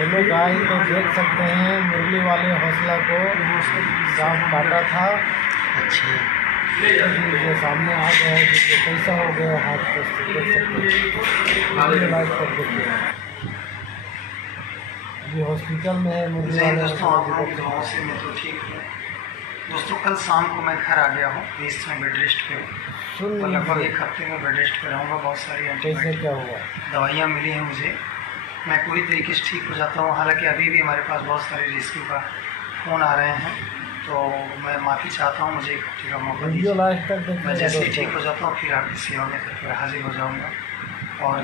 चलो गाय को देख सकते हैं, मुरली वाले हौसला को सांप काटा था। अच्छा, जो सामने आ गया है, जिसको कैसा हो गया हाथ तो देख सकते हैं, इलाज कर देते हैं। ये हॉस्पिटल में है मुरली वाले दोस्तों आप लोगों की दुआओं से मैं तो ठीक हूँ। दोस्तों कल शाम को मैं घर आ गया हूँ, बीच में बेड रेस्ट पे हूँ और लगभग 1 हफ्ते में बेड रेस्ट पे रहूँगा। बहुत सारी कैसे क्या हुआ, दवाइयाँ मिली हैं मुझे, मैं पूरी तरीके से ठीक हो जाता हूँ। हालांकि अभी भी हमारे पास बहुत सारे रेस्क्यू का फ़ोन आ रहे हैं, तो मैं माफ़ी चाहता हूँ, मुझे 1 हफ्ते का मौका दीजिए। मैं जैसे ही ठीक हो जाता हूँ फिर आपकी सेवा में हाजिर हो जाऊँगा। और